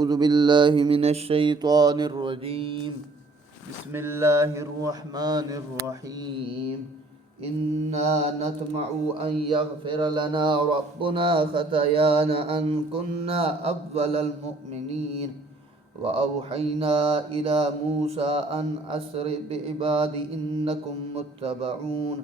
أعوذ بالله من الشيطان الرجيم. بسم الله الرحمن الرحيم. إنا نطمع أن يغفر لنا ربنا خطايانا أن كنا أول المؤمنين. وأوحينا إلى موسى أن أسر بعبادي إنكم متبعون.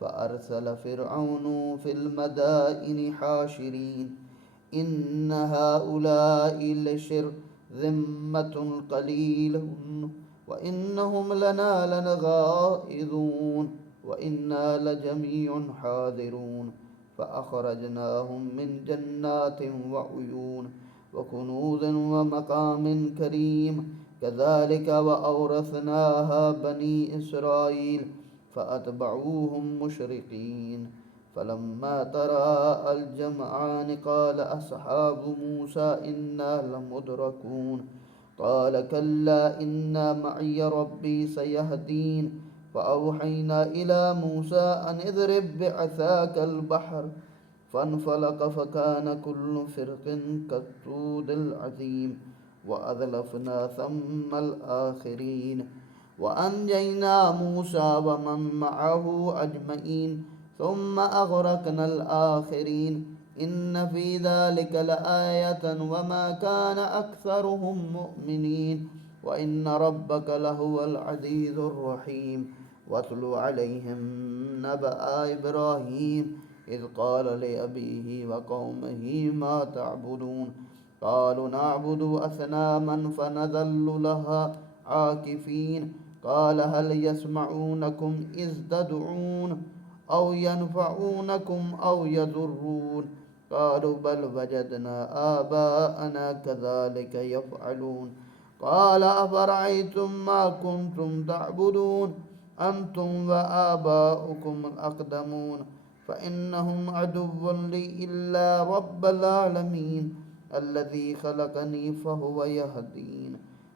فأرسل فرعون في المدائن حاشرين إن هؤلاء لشرذمة قليلون وإنهم لنا لغائظون وإنا لجميع حاذرون. فأخرجناهم من جنات وعيون وكنوز ومقام كريم كذلك وأورثناها بني إسرائيل فأتبعوهم مشرقين. فلما تراءى الجمعان قال أصحاب موسى إنا لمدركون قال كلا إن معي ربي سيهدين. فأوحينا إلى موسى أن اضرب بعصاك البحر فانفلق فكان كل فرق كالطود العظيم وأزلفنا ثم الآخرين وأنجينا موسى ومن معه أجمعين ثم أغرقنا الآخرين إن في ذلك لآية وما كان أكثرهم مؤمنين وإن ربك لهو العزيز الرحيم. واتل عليهم نبأ إبراهيم إذ قال لأبيه وقومه ما تعبدون قالوا نعبد أصناما فنظل لها عاكفين قال هل يسمعونكم إذ تدعون أو ينفعونكم أو يضرون قالوا بل وجدنا آباءنا كذلك يفعلون قال أفرأيتم ما كنتم تعبدون أنتم وآباؤكم الأقدمون فإنهم عدو لي إلا رب العالمين الذي خلقني فهو يهدين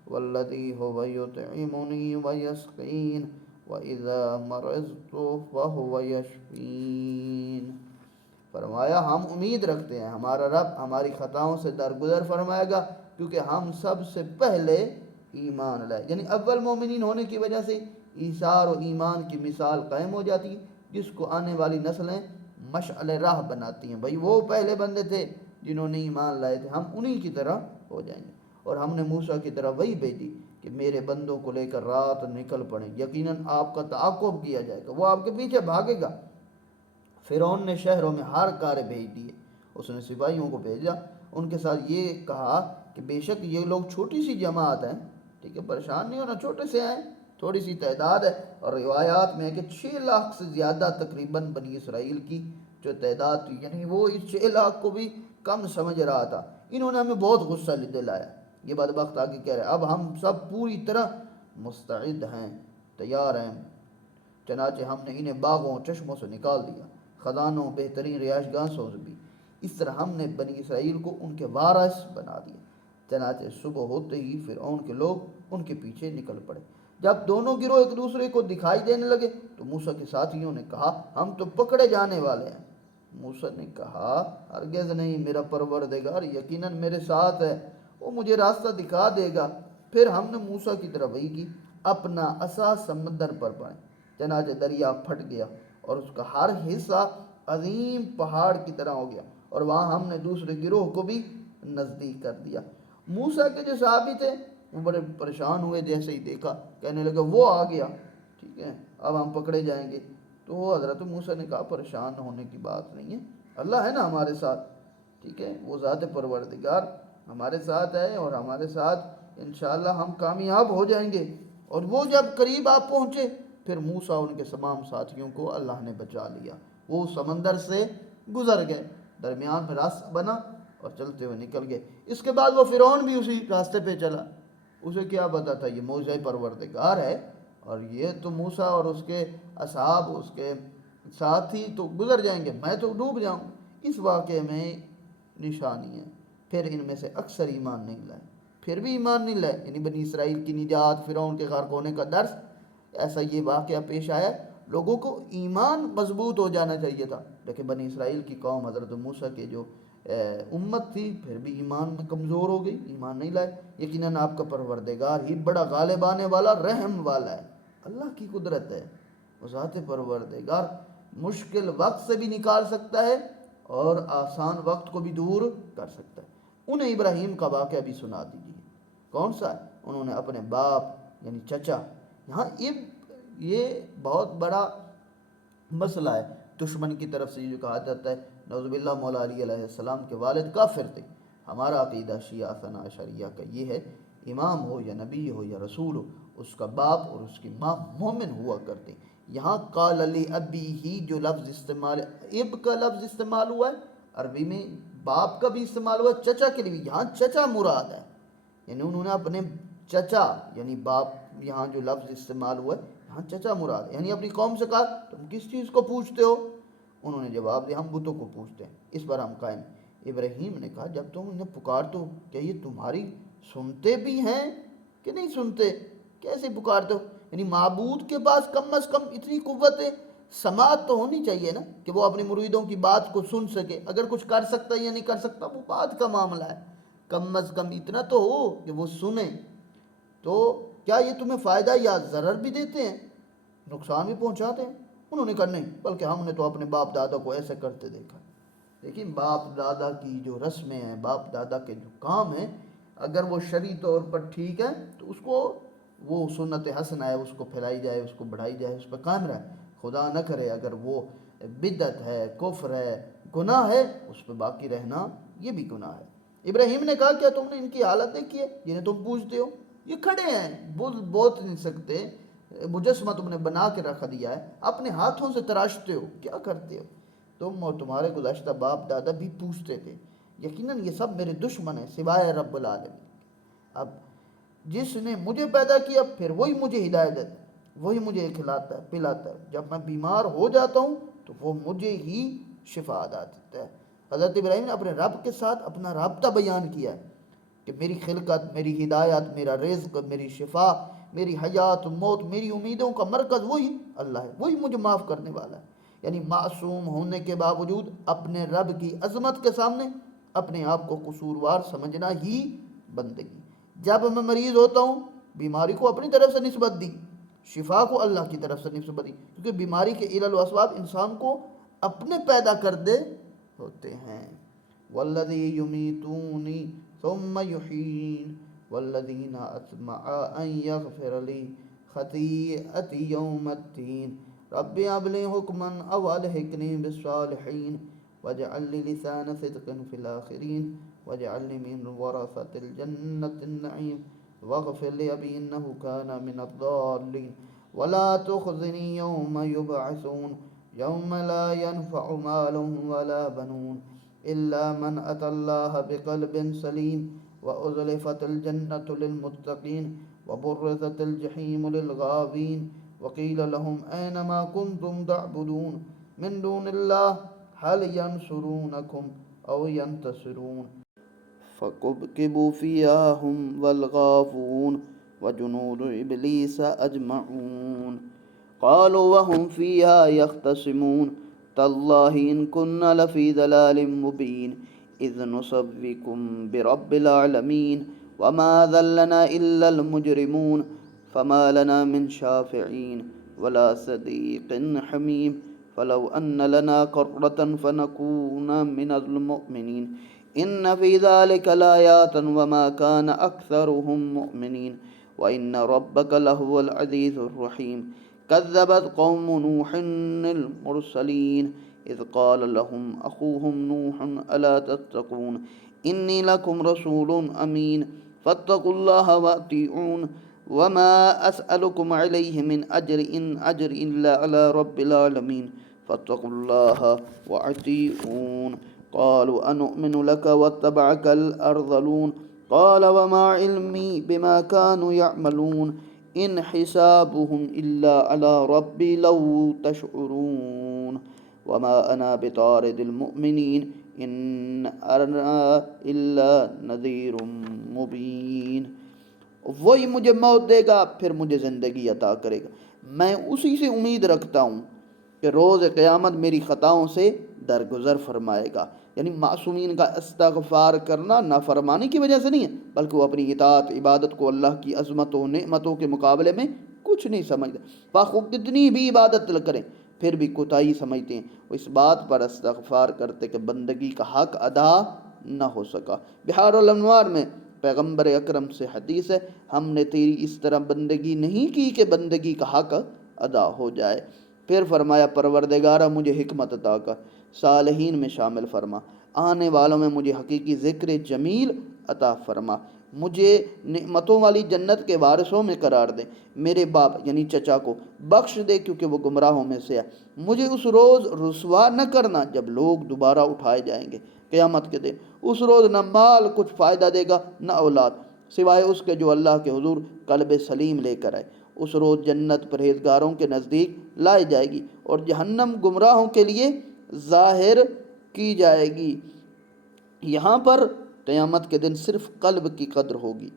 والذي هو يطعمني ويسقين وَإِذَا مَرِضْتُ فَهُوَ يَشْفِينِ. فرمایا ہم امید رکھتے ہیں ہمارا رب ہماری خطاؤں سے درگزر فرمائے گا کیونکہ ہم سب سے پہلے ایمان لائے. یعنی اول مومنین ہونے کی وجہ سے ایثار و ایمان کی مثال قائم ہو جاتی ہے جس کو آنے والی نسلیں مشعل راہ بناتی ہیں. بھائی وہ پہلے بندے تھے جنہوں نے ایمان لائے تھے، ہم انہی کی طرح ہو جائیں گے. اور ہم نے موسیٰ کی طرح وہی بھیجی کہ میرے بندوں کو لے کر رات نکل پڑیں، یقیناً آپ کا تعاقب کیا جائے گا، وہ آپ کے پیچھے بھاگے گا. فرعون نے شہروں میں ہار کارے بھیج دیے، اس نے سپاہیوں کو بھیجا، ان کے ساتھ یہ کہا کہ بے شک یہ لوگ چھوٹی سی جماعت ہیں، ٹھیک ہے، پریشان نہیں ہونا، چھوٹے سے ہیں، تھوڑی سی تعداد ہے. اور روایات میں ہے کہ 6 لاکھ سے زیادہ تقریباً بنی اسرائیل کی جو تعداد تھی، یعنی وہ اس 6 لاکھ کو بھی کم سمجھ رہا تھا. انہوں نے ہمیں بہت غصہ دلایا. یہ بدبخت آگے کہہ رہے ہیں اب ہم سب پوری طرح مستعد ہیں، تیار ہیں. چنانچہ ہم نے انہیں باغوں چشموں سے نکال دیا، خزانوں بہترین رہائش گاہوں سے بھی. اس طرح ہم نے بنی اسرائیل کو ان کے وارث بنا دیا. چنانچہ صبح ہوتے ہی فرعون کے لوگ ان کے پیچھے نکل پڑے. جب دونوں گروہ ایک دوسرے کو دکھائی دینے لگے تو موسیٰ کے ساتھیوں نے کہا ہم تو پکڑے جانے والے ہیں. موسیٰ نے کہا ہرگز نہیں، میرا پروردگار یقیناً میرے ساتھ ہے، وہ مجھے راستہ دکھا دے گا. پھر ہم نے موسیٰ کی طرف وحی کی، اپنا عصا سمندر پر پائیں. چنانچہ دریا پھٹ گیا اور اس کا ہر حصہ عظیم پہاڑ کی طرح ہو گیا، اور وہاں ہم نے دوسرے گروہ کو بھی نزدیک کر دیا. موسیٰ کے جو صحابی تھے وہ بڑے پریشان ہوئے جیسے ہی دیکھا، کہنے لگے وہ آ گیا، ٹھیک ہے اب ہم پکڑے جائیں گے. تو حضرت موسیٰ نے کہا پریشان ہونے کی بات نہیں ہے، اللہ ہے نا ہمارے ساتھ، ٹھیک ہے، وہ ذات پروردگار ہمارے ساتھ ہے اور ہمارے ساتھ انشاءاللہ ہم کامیاب ہو جائیں گے. اور وہ جب قریب آپ پہنچے پھر موسیٰ ان کے تمام ساتھیوں کو اللہ نے بچا لیا. وہ سمندر سے گزر گئے، درمیان میں راستہ بنا اور چلتے ہوئے نکل گئے. اس کے بعد وہ فرعون بھی اسی راستے پہ چلا. اسے کیا پتا تھا یہ موجزہ پروردگار ہے اور یہ تو موسیٰ اور اس کے اصحاب اس کے ساتھی تو گزر جائیں گے، میں تو ڈوب جاؤں. اس واقعے میں نشانی ہے. پھر ان میں سے اکثر ایمان نہیں لائے، پھر بھی ایمان نہیں لائے. یعنی بنی اسرائیل کی نجات، فرعون کے غرق ہونے کا درس، ایسا یہ واقعہ پیش آیا. لوگوں کو ایمان مضبوط ہو جانا چاہیے تھا، لیکن بنی اسرائیل کی قوم حضرت موسیٰ کے جو امت تھی پھر بھی ایمان میں کمزور ہو گئی، ایمان نہیں لائے۔ یقیناً آپ کا پروردگار ہی بڑا غالب آنے والا رحم والا ہے۔ اللہ کی قدرت ہے، وہ ذات پروردگار مشکل وقت سے بھی نکال سکتا ہے اور آسان وقت کو بھی دور کر سکتا ہے۔ انہیں ابراہیم کا واقعہ بھی سنا دیجیے۔ کون سا ہے؟ انہوں نے اپنے باپ یعنی چچا، یہاں یہ بہت بڑا مسئلہ ہے، دشمن کی طرف سے یہ جو کہا جاتا ہے نعوذ باللہ مولا علی علیہ السلام کے والد کافر تھے۔ ہمارا عقیدہ شیعہ اثنا عشریہ کا یہ ہے، امام ہو یا نبی ہو یا رسول ہو، اس کا باپ اور اس کی ماں مومن ہوا کرتے۔ یہاں قال علی ابی ہی جو لفظ استعمال اب کا لفظ استعمال ہوا ہے، عربی میں باپ کا بھی استعمال ہوا ہے، چچا کے لیے بھی یہاں چچا مراد ہے، یعنی انہوں نے اپنے چچا یعنی باپ، یہاں جو لفظ استعمال ہوا ہے یہاں چچا مراد ہے، یعنی اپنی قوم سے کہا تم کس چیز کو پوچھتے ہو؟ انہوں نے جواب دیا ہم بتوں کو پوچھتے ہیں، اس پر ہم قائم۔ ابراہیم نے کہا جب تم انہیں پکارتے ہو کیا یہ تمہاری سنتے بھی ہیں کہ نہیں سنتے؟ کیسے پکارتے ہو؟ یعنی معبود کے پاس کم از کم اتنی قوت سماعت تو ہونی چاہیے نا کہ وہ اپنے مریدوں کی بات کو سن سکے، اگر کچھ کر سکتا ہے یا نہیں کر سکتا وہ بات کا معاملہ ہے، کم از کم اتنا تو ہو کہ وہ سنیں۔ تو کیا یہ تمہیں فائدہ یا ضرر بھی دیتے ہیں، نقصان بھی پہنچاتے ہیں؟ انہوں نے کہا نہیں، بلکہ ہم نے تو اپنے باپ دادا کو ایسے کرتے دیکھا۔ لیکن باپ دادا کی جو رسمیں ہیں، باپ دادا کے جو کام ہیں، اگر وہ شرعی طور پر ٹھیک ہے تو اس کو وہ سنت حسنہ ہے، اس کو پھیلائی جائے، اس کو بڑھائی جائے، اس پہ قائم رہے۔ خدا نہ کرے اگر وہ بدعت ہے، کفر ہے، گناہ ہے، اس پہ باقی رہنا یہ بھی گناہ ہے۔ ابراہیم نے کہا کیا تم نے ان کی حالت دیکھی ہے جنہیں تم پوچھتے ہو؟ یہ کھڑے ہیں، بول نہیں سکتے، مجسمہ تم نے بنا کے رکھ دیا ہے، اپنے ہاتھوں سے تراشتے ہو، کیا کرتے ہو؟ تم اور تمہارے گزشتہ باپ دادا بھی پوچھتے تھے، یقیناً یہ سب میرے دشمن ہیں سوائے رب العالمین۔ اب جس نے مجھے پیدا کیا پھر وہی مجھے ہدایت دیتا ہے، وہی مجھے کھلاتا ہے پلاتا ہے، جب میں بیمار ہو جاتا ہوں تو وہ مجھے ہی شفا عطا دیتا ہے۔ حضرت ابراہیم نے اپنے رب کے ساتھ اپنا رابطہ بیان کیا ہے کہ میری خلقت، میری ہدایت، میرا رزق، میری شفا، میری حیات، موت، میری امیدوں کا مرکز وہی اللہ ہے، وہی مجھے معاف کرنے والا ہے۔ یعنی معصوم ہونے کے باوجود اپنے رب کی عظمت کے سامنے اپنے آپ کو قصوروار سمجھنا ہی بندگی۔ جب میں مریض ہوتا ہوں بیماری کو اپنی طرف سے نسبت دی، شفا کو اللہ کی طرف سے نسبت دی، کیونکہ بیماری کے علل و اسباب انسان کو اپنے پیدا کردے ہوتے ہیں۔ والذی یمیتونی ثم یحیین والذین اطمع ان یغفر لی خطیئتی یوم الدین رب هب لی حکما او الحقنی بالصالحین واجعل لی لسان صدق فی الاخرین واجعلنی من ورثة الجنة النعیم واغفر لی ابی انه کان من الضالین ولا تخزنی یوم یبعثون یوم لا ينفع مال ولا بنون إلا من أتى الله بقلب سليم وأزلفت الجنة للمتقين وبرزت الجحيم للغاوين وقيل لهم أين ما كنتم تعبدون من دون الله هل ينصرونكم أو ينتصرون فكبكبوا فيها هم والغافون وجنود إبليس أجمعون قالوا وهم فيها يختصمون تالله إن كنا لفي ضلال مبين إذ نسويكم برب العالمين وما ذلنا إلا المجرمون فما لنا من شافعين ولا صديق حميم فلو أن لنا كرة فنكون من المؤمنين إن في ذلك لآيات وما كان أكثرهم مؤمنين وإن ربك لهو العزيز الرحيم كذبت قوم نوح المرسلين إذ قال لهم أخوهم نوح ألا تتقون إني لكم رسول أمين فاتقوا الله وأطيعون وما أسألكم عليه من أجر إن أجر إلا على رب العالمين فاتقوا الله وأطيعون قالوا أنؤمن لك واتبعك الأرذلون قال وما علمي بما كانوا يعملون إن حسابهم إلا على ربي لو تشعرون وما أنا بطارد المؤمنين إن أنا إلا نذير مبين وہی مجھے موت دے گا پھر مجھے زندگی عطا کرے گا، میں اسی سے امید رکھتا ہوں کہ روز قیامت میری خطاؤں سے درگزر فرمائے گا۔ یعنی معصومین کا استغفار کرنا نافرمانی کی وجہ سے نہیں ہے، بلکہ وہ اپنی اطاعت عبادت کو اللہ کی عظمت و نعمتوں کے مقابلے میں کچھ نہیں سمجھتے، خواہ کتنی بھی عبادت کریں پھر بھی کوتاہی سمجھتے ہیں، وہ اس بات پر استغفار کرتے کہ بندگی کا حق ادا نہ ہو سکا۔ بحار الانوار میں پیغمبر اکرم سے حدیث ہے، ہم نے تیری اس طرح بندگی نہیں کی کہ بندگی کا حق ادا ہو جائے۔ پھر فرمایا پروردگارہ مجھے حکمت عطا کر، صالحین میں شامل فرما، آنے والوں میں مجھے حقیقی ذکر جمیل عطا فرما، مجھے نعمتوں والی جنت کے وارثوں میں قرار دے، میرے باپ یعنی چچا کو بخش دے کیونکہ وہ گمراہوں میں سے ہے، مجھے اس روز رسوا نہ کرنا جب لوگ دوبارہ اٹھائے جائیں گے قیامت کے دن، اس روز نہ مال کچھ فائدہ دے گا نہ اولاد، سوائے اس کے جو اللہ کے حضور قلب سلیم لے کر آئے، اس روز جنت پرہیزگاروں کے نزدیک لائی جائے گی اور جہنم گمراہوں کے لیے ظاہر کی جائے گی۔ یہاں پر قیامت کے دن صرف قلب کی قدر ہوگی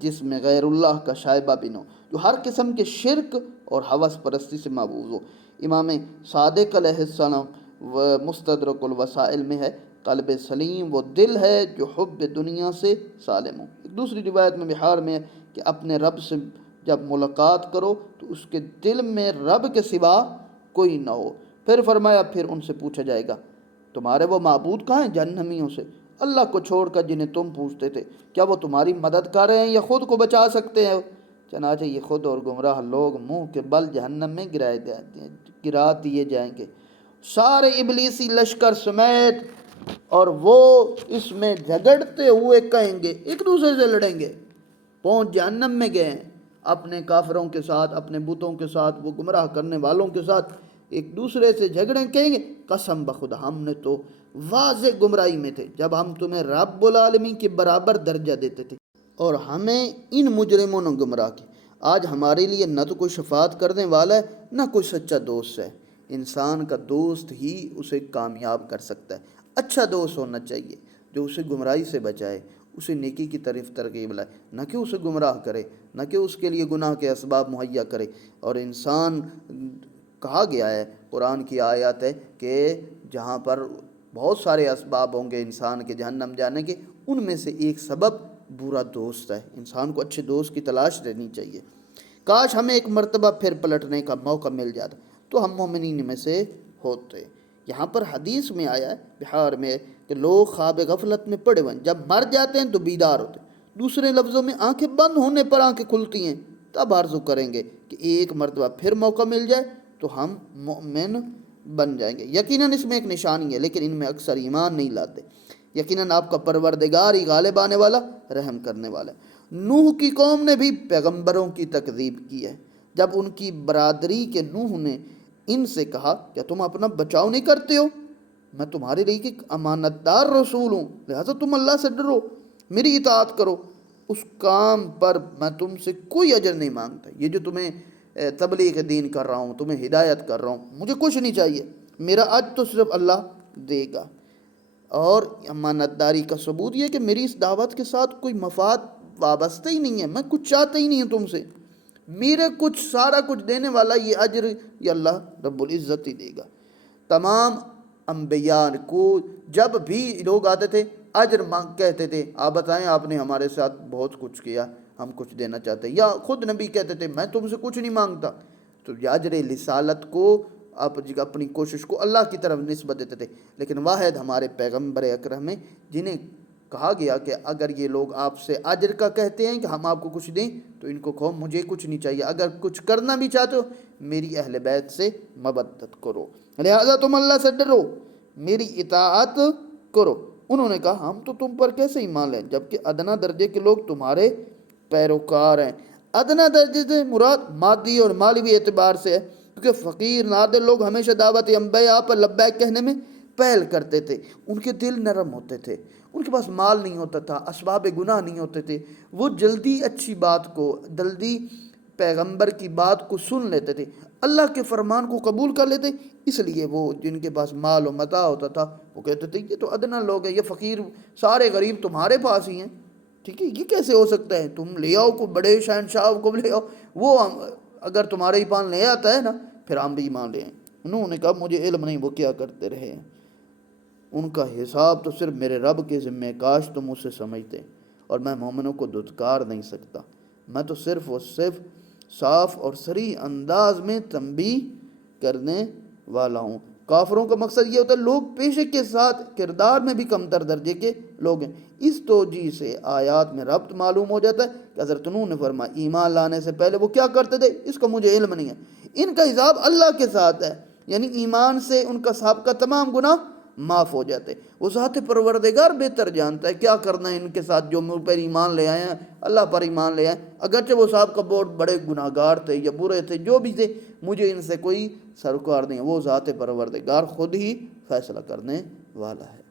جس میں غیر اللہ کا شائبہ بھی نہ ہو، جو ہر قسم کے شرک اور ہوس پرستی سے محفوظ ہو۔ امام صادق علیہ السلام مستدرک الوسائل میں ہے، قلب سلیم وہ دل ہے جو حب دنیا سے سالم ہو۔ ایک دوسری روایت میں بحار میں ہے کہ اپنے رب سے جب ملاقات کرو تو اس کے دل میں رب کے سوا کوئی نہ ہو۔ پھر فرمایا پھر ان سے پوچھا جائے گا تمہارے وہ معبود کہاں ہیں؟ جہنمیوں سے، اللہ کو چھوڑ کر جنہیں تم پوچھتے تھے، کیا وہ تمہاری مدد کر رہے ہیں یا خود کو بچا سکتے ہیں؟ چنانچہ یہ خود اور گمراہ لوگ منہ کے بل جہنم میں گرا دیے جائیں گے، سارے ابلیسی لشکر سمیت، اور وہ اس میں جھگڑتے ہوئے کہیں گے، ایک دوسرے سے لڑیں گے، پہنچ جہنم میں گئے ہیں، اپنے کافروں کے ساتھ، اپنے بتوں کے ساتھ، وہ گمراہ کرنے والوں کے ساتھ ایک دوسرے سے جھگڑیں، کہیں گے قسم بخدا ہم نے تو واضح گمراہی میں تھے جب ہم تمہیں رب العالمین کے برابر درجہ دیتے تھے اور ہمیں ان مجرموں نے گمراہ کیا، آج ہمارے لیے نہ تو کوئی شفاعت کرنے والا ہے نہ کوئی سچا دوست ہے۔ انسان کا دوست ہی اسے کامیاب کر سکتا ہے، اچھا دوست ہونا چاہیے جو اسے گمراہی سے بچائے، اسے نیکی کی طرف ترغیب لائے، نہ کہ اسے گمراہ کرے، نہ کہ اس کے لیے گناہ کے اسباب مہیا کرے۔ اور انسان کہا گیا ہے، قرآن کی آیات ہے کہ جہاں پر بہت سارے اسباب ہوں گے انسان کے جہنم جانے کے، ان میں سے ایک سبب برا دوست ہے۔ انسان کو اچھے دوست کی تلاش رہنی چاہیے۔ کاش ہمیں ایک مرتبہ پھر پلٹنے کا موقع مل جاتا تو ہم مومنین میں سے ہوتے۔ یہاں پر حدیث میں آیا ہے بحار میں کہ لوگ خواب غفلت میں پڑے ہوئے ہیں، جب مر جاتے ہیں تو بیدار ہوتے ہیں، دوسرے لفظوں میں آنکھیں بند ہونے پر آنکھیں کھلتی ہیں، تب آرزو کریں گے کہ ایک مرتبہ پھر موقع مل جائے تو ہم مومن بن جائیں گے۔ یقیناً اس میں ایک نشانی ہے لیکن ان میں اکثر ایمان نہیں لاتے۔ یقیناً آپ کا پروردگار ہی غالب آنے والا، رحم کرنے والا ہے۔ نوح کی قوم نے بھی پیغمبروں کی تکذیب کی ہے، جب ان کی برادری کے نوح نے ان سے کہا کیا تم اپنا بچاؤ نہیں کرتے ہو؟ میں تمہارے لیے ایک امانت دار رسول ہوں، لہٰذا تم اللہ سے ڈرو، میری اطاعت کرو، اس کام پر میں تم سے کوئی اجر نہیں مانگتا، یہ جو تمہیں تبلیغ دین کر رہا ہوں، تمہیں ہدایت کر رہا ہوں، مجھے کچھ نہیں چاہیے، میرا اجر تو صرف اللہ دے گا۔ اور امانت داری کا ثبوت یہ کہ میری اس دعوت کے ساتھ کوئی مفاد وابستہ ہی نہیں ہے، میں کچھ چاہتا ہی نہیں ہوں تم سے، میرے کچھ سارا کچھ دینے والا یہ اجر یہ اللہ رب العزت ہی دے گا۔ تمام انبیاء کو جب بھی لوگ آتے تھے اجر کہتے تھے، آپ بتائیں آپ نے ہمارے ساتھ بہت کچھ کیا، ہم کچھ دینا چاہتے ہیں، یا خود نبی کہتے تھے میں تم سے کچھ نہیں مانگتا، تو اجر رسالت کو اپنی کوشش کو اللہ کی طرف نسبت دیتے تھے۔ لیکن واحد ہمارے پیغمبر اکرم ہیں جنہیں کہا گیا کہ اگر یہ لوگ آپ سے اجر کا کہتے ہیں کہ ہم آپ کو کچھ دیں تو ان کو کہو مجھے کچھ نہیں چاہیے، اگر کچھ کرنا بھی چاہتے ہو میری اہل بیت سے مودت کرو، لہذا تم اللہ سے ڈرو، میری اطاعت کرو۔ انہوں نے کہا ہم تو تم پر کیسے ایمان لیں جبکہ ادنا درجے کے لوگ تمہارے پیروکار ہیں۔ ادنا درجے سے مراد مادی اور مالی اعتبار سے ہے، کیونکہ فقیر نادر لوگ ہمیشہ دعوت انبیاء پر لبیک کہنے میں پہل کرتے تھے، ان کے دل نرم ہوتے تھے، ان کے پاس مال نہیں ہوتا تھا، اسباب گناہ نہیں ہوتے تھے، وہ جلدی اچھی بات کو، جلدی پیغمبر کی بات کو سن لیتے تھے، اللہ کے فرمان کو قبول کر لیتے، اس لیے وہ جن کے پاس مال و متاع ہوتا تھا وہ کہتے تھے یہ تو ادنا لوگ ہیں، یہ فقیر سارے غریب تمہارے پاس ہی ہیں، ٹھیک ہے یہ کیسے ہو سکتا ہے، تم لے آؤ کو بڑے شہنشاہ کو لے آؤ، وہ اگر تمہارے ایمان لے آتا ہے نا پھر ہم بھی ایمان لے آئیں۔ انہوں نے کہا مجھے علم نہیں وہ کیا کرتے رہے ہیں۔ ان کا حساب تو صرف میرے رب کے ذمہ، کاش تم اسے سمجھتے، اور میں مومنوں کو دھتکار نہیں سکتا، میں تو صرف و صرف صاف اور صریح انداز میں تنبیہ کرنے والا ہوں۔ کافروں کا مقصد یہ ہوتا ہے لوگ پیشے کے ساتھ کردار میں بھی کمتر درجے کے لوگ ہیں۔ اس توجہ سے آیات میں ربط معلوم ہو جاتا ہے کہ حضرت نوح نے فرمایا ایمان لانے سے پہلے وہ کیا کرتے تھے، اس کا مجھے علم نہیں ہے، ان کا حساب اللہ کے ساتھ ہے، یعنی ایمان سے ان کا سابقہ تمام گناہ معاف ہو جاتے۔ وہ ذات پروردگار بہتر جانتا ہے کیا کرنا ہے ان کے ساتھ جو مجھ پر ایمان لے آئے ہیں، اللہ پر ایمان لے آئے، اگرچہ وہ سابقہ بہت بڑے گناہ گار تھے یا برے تھے، جو بھی تھے، مجھے ان سے کوئی سروکار نہیں ہے، وہ ذات پروردگار خود ہی فیصلہ کرنے والا ہے۔